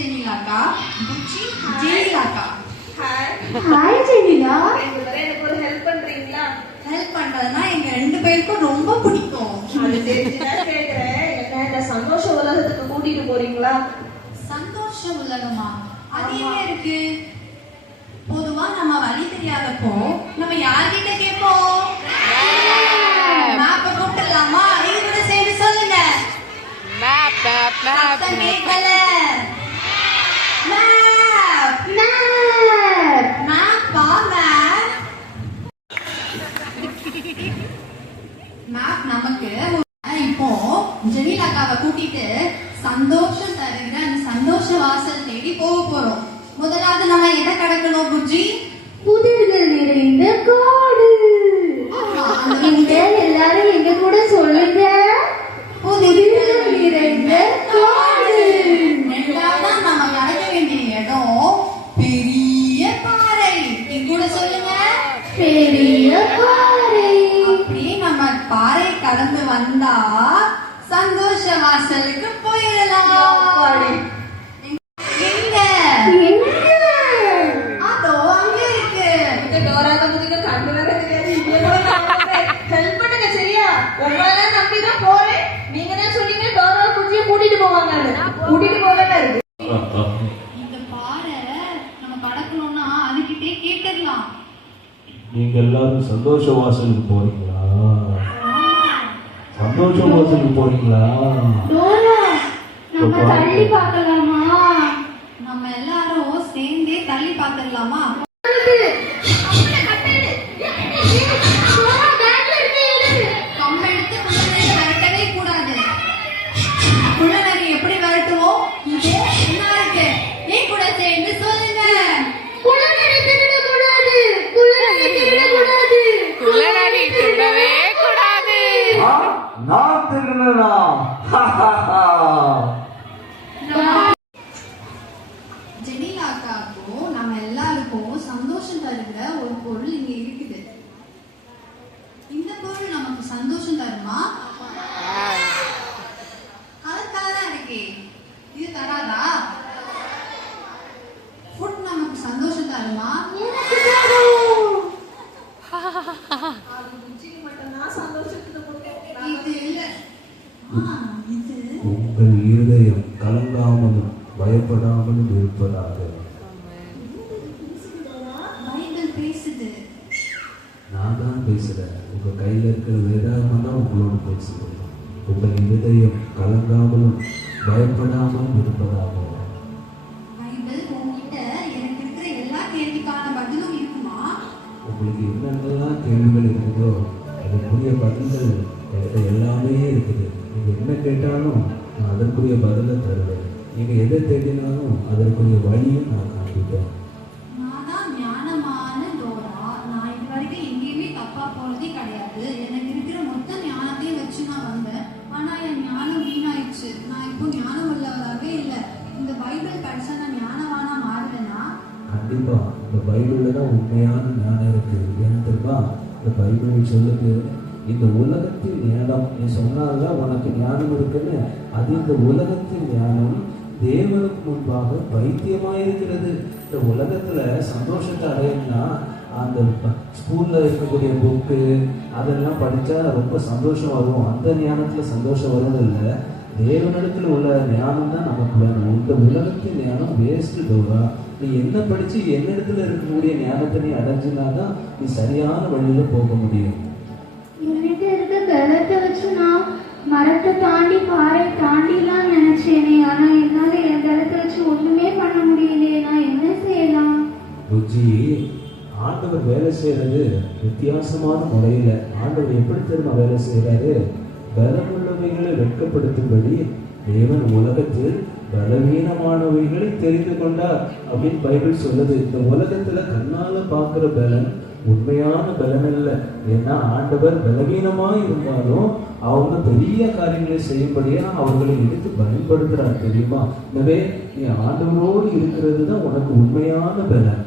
ஜெனிலாக்கா, Buchi, ஜெனிலாக்கா. Hi ஜெனிலா. எனக்கு ஒரு help பண்றீங்களா? ஹெல்ப் பண்றதுன்னா எங்க 2 பேருக்கும் ரொம்ப பிடிக்கும். அது தெரிஞ்சுதான் கேக்குறேன். என்ன இந்த சந்தோஷ உலகத்துக்கு கூட்டிட்டு போறீங்களா? சந்தோஷ உலகமா? அது என்ன இருக்கு? பொதுவா நம்ம வழி தெரியாதப்போ நம்ம யார்கிட்ட கேட்போம்? மேப்ப கூப்பிடலாமா? இது கூட சேர்ந்து சொல்லுங்க. மேப் மேப் மேப் கேட்கல. மேப் மேப்பா மேப். மேப் நமக்கு இப்போ ஜெனிலாக்காவை கூட்டிட்டு சந்தோஷம் தருகிற அந்த சந்தோஷ வாசல் தேடி போக போறோம். முதலாவது நம்ம எதை கடக்கணும் புஜ்ஜி? புதிர்கள் நிறைந்த காடு. நீங்கள் எல்லாரும் எங்க கூட சொல்லுங்க. புதிர்கள் நிறைந்த காடு. ரெண்டாவது நம்ம கடக்க வேண்டிய இடம் பெரிய பாறை. எங்க கூட சொல்லுங்க. பெரிய பாறை. அப்படியே நம்ம பாறை கடந்து வந்தா சந்தோஷ வாசலுக்கு போயிடலாம். எங்க? அதோ அங்க இருக்கு. இந்த டோராத முதுக கண்டு வர தெரியாது. ஹெல்ப் பண்ணுங்க சரியா? உங்களை நம்பிதான் போறேன். நீங்க தான் சொன்னீங்க டோரா குச்சியை கூட்டிட்டு போவாங்கன்னு. கூட்டிட்டு போகல இருக்கு. இந்த பாறை நம்ம கடக்கணும்னா அதுகிட்டே கேட்டுடலாம். நீங்க எல்லாரும் சந்தோஷ வாசலுக்கு போறீங்களா? சந்தோஷ வாசலுக்கு போறீங்களா? நம்ம தள்ளி பார்க்கலாமா? நம்ம எல்லாரும் சேர்ந்தே தள்ளி பார்த்துடலாமா? கம்பெடுத்து குள்ளநரி விரட்டவே கூடாது. குள்ளநரி எப்படி விரட்டுவோம்? இது என்ன இருக்கு? ஏன் கூட சேர்ந்து சொல்லுங்க. குள்ளநரி திருடக்கூடாது. குள்ளநரி திருடக்கூடாது. குள்ளநரி திருடவே கூடாது. நான் திருடனா? ஜெனிலாக்காக்கும் நம்ம எல்லாருக்கும் சந்தோஷம் தருகிற ஒரு பொருள் இங்க இருக்குது. இந்த பொருள் நமக்கு சந்தோஷம் தருமா? கலர் கலரா இருக்கே, இது தராதா? ஃபுட் நமக்கு சந்தோஷம் தருமா? அது குச்சிக்கு மட்டும்தான் சந்தோஷத்துக்கு கொடுக்கும். இது இல்ல. இது உங்கள் இருதயம் கலங்காமலும் பயப்படாமலும் இருப்பதாக. பைபிள் பேசுது. நான் தான் பேசுறேன். உங்க கையில இருக்கிற வேதாகமம் தான் உங்களோட பேசுகிறேன். உங்கள் இருதயம் கலங்காமலும் பயப்படாமலும் இருப்பதாக. பைபிள் உங்ககிட்ட எனக்கு இருக்கிற எல்லா கேள்விக்கான பதிலும் இருக்குமா? உங்களுக்கு என்னென்னலாம் கேள்விகள் இருக்குதோ அதுக்குரிய பதில்கள் என்கிட்ட எல்லாமே இருக்குது. நீங்க என்ன கேட்டாலும் நான் அதற்குரிய பதிலை தருவேன். நீங்க எதை தேடினாலும் அதற்குரிய வழியும் நான் காண்பிப்பேன். நான் தான் ஞானமான டோரா. நான் இது வரைக்கும் எங்கேயுமே தப்பா போனதே கிடையாது. எனக்கு இருக்கிற மொத்த ஞானத்தையும் வச்சு நான் வந்தேன். ஆனா என் ஞானம் வீணாயிடுச்சு. நான் இப்போ ஞானம் உள்ளவராகவே இல்லை. இந்த பைபிள் படிச்சா நான் ஞானவானா மாறுவேனா? கண்டிப்பா இந்த பைபிள்ல தான் உண்மையான ஞானம் இருக்கு. ஏன் தெரியுமா? இந்த பைபிள் சொல்லுது, இந்த உலகத்தின் ஞானம் நீ சொன்னால்தான் உனக்கு ஞானம் இருக்குன்னு. அது இந்த உலகத்தின் ஞானம் தேவனுக்கு முன்பாக பைத்தியமாயிருக்கிறது. இந்த உலகத்துல சந்தோஷத்தை அடையணும்னா அந்த ஸ்கூல்ல இருக்கக்கூடிய புக்கு அதெல்லாம் படிச்சா ரொம்ப சந்தோஷம் வரும். அந்த ஞானத்துல சந்தோஷம் வருவதில்லை. தேவனிடத்துல உள்ள ஞானம் தான் நமக்கு வேணும். இந்த உலகத்தின் ஞானம் வேஸ்ட் டோரா. நீ என்ன படிச்சு என்னிடத்துல இருக்கக்கூடிய ஞானத்தை நீ அடைஞ்சினாதான் நீ சரியான வழியில போக முடியும். என்கிட்ட இருக்க பலத்தை வச்சு நான் மரத்தை தாண்டி பாறை தாண்டிலாம் நினைச்சேனே. ஆனா என்னால என் பலத்தை வச்சு ஒண்ணுமே பண்ண முடியலையே. நான் என்ன செய்யலாம்? புஜ்ஜி, ஆண்டவர் வேலை செய்யறது வித்தியாசமான முறையில. ஆண்டவர் எப்படி தெரியுமா வேலை செய்யறாரு? பலமுள்ளவைகளை வெட்கப்படுத்தும்படி தேவன் உலகத்தில் பலவீனமானவைகளை தெரிந்து கொண்டார் அப்படின்னு பைபிள் சொல்லுது. இந்த உலகத்துல கண்ணால பாக்குற பலன் உண்மையான பலன் அல்ல. ஏன்னா ஆண்டவர் பலவீனமா இருந்தாலும் அவங்க பெரிய காரியங்களை செய்யும்படியா அவர்களை எடுத்து பயன்படுத்துறார் தெரியுமா? எனவே நீ ஆண்டவரோடு இருக்கிறது தான் உனக்கு உண்மையான பலன்.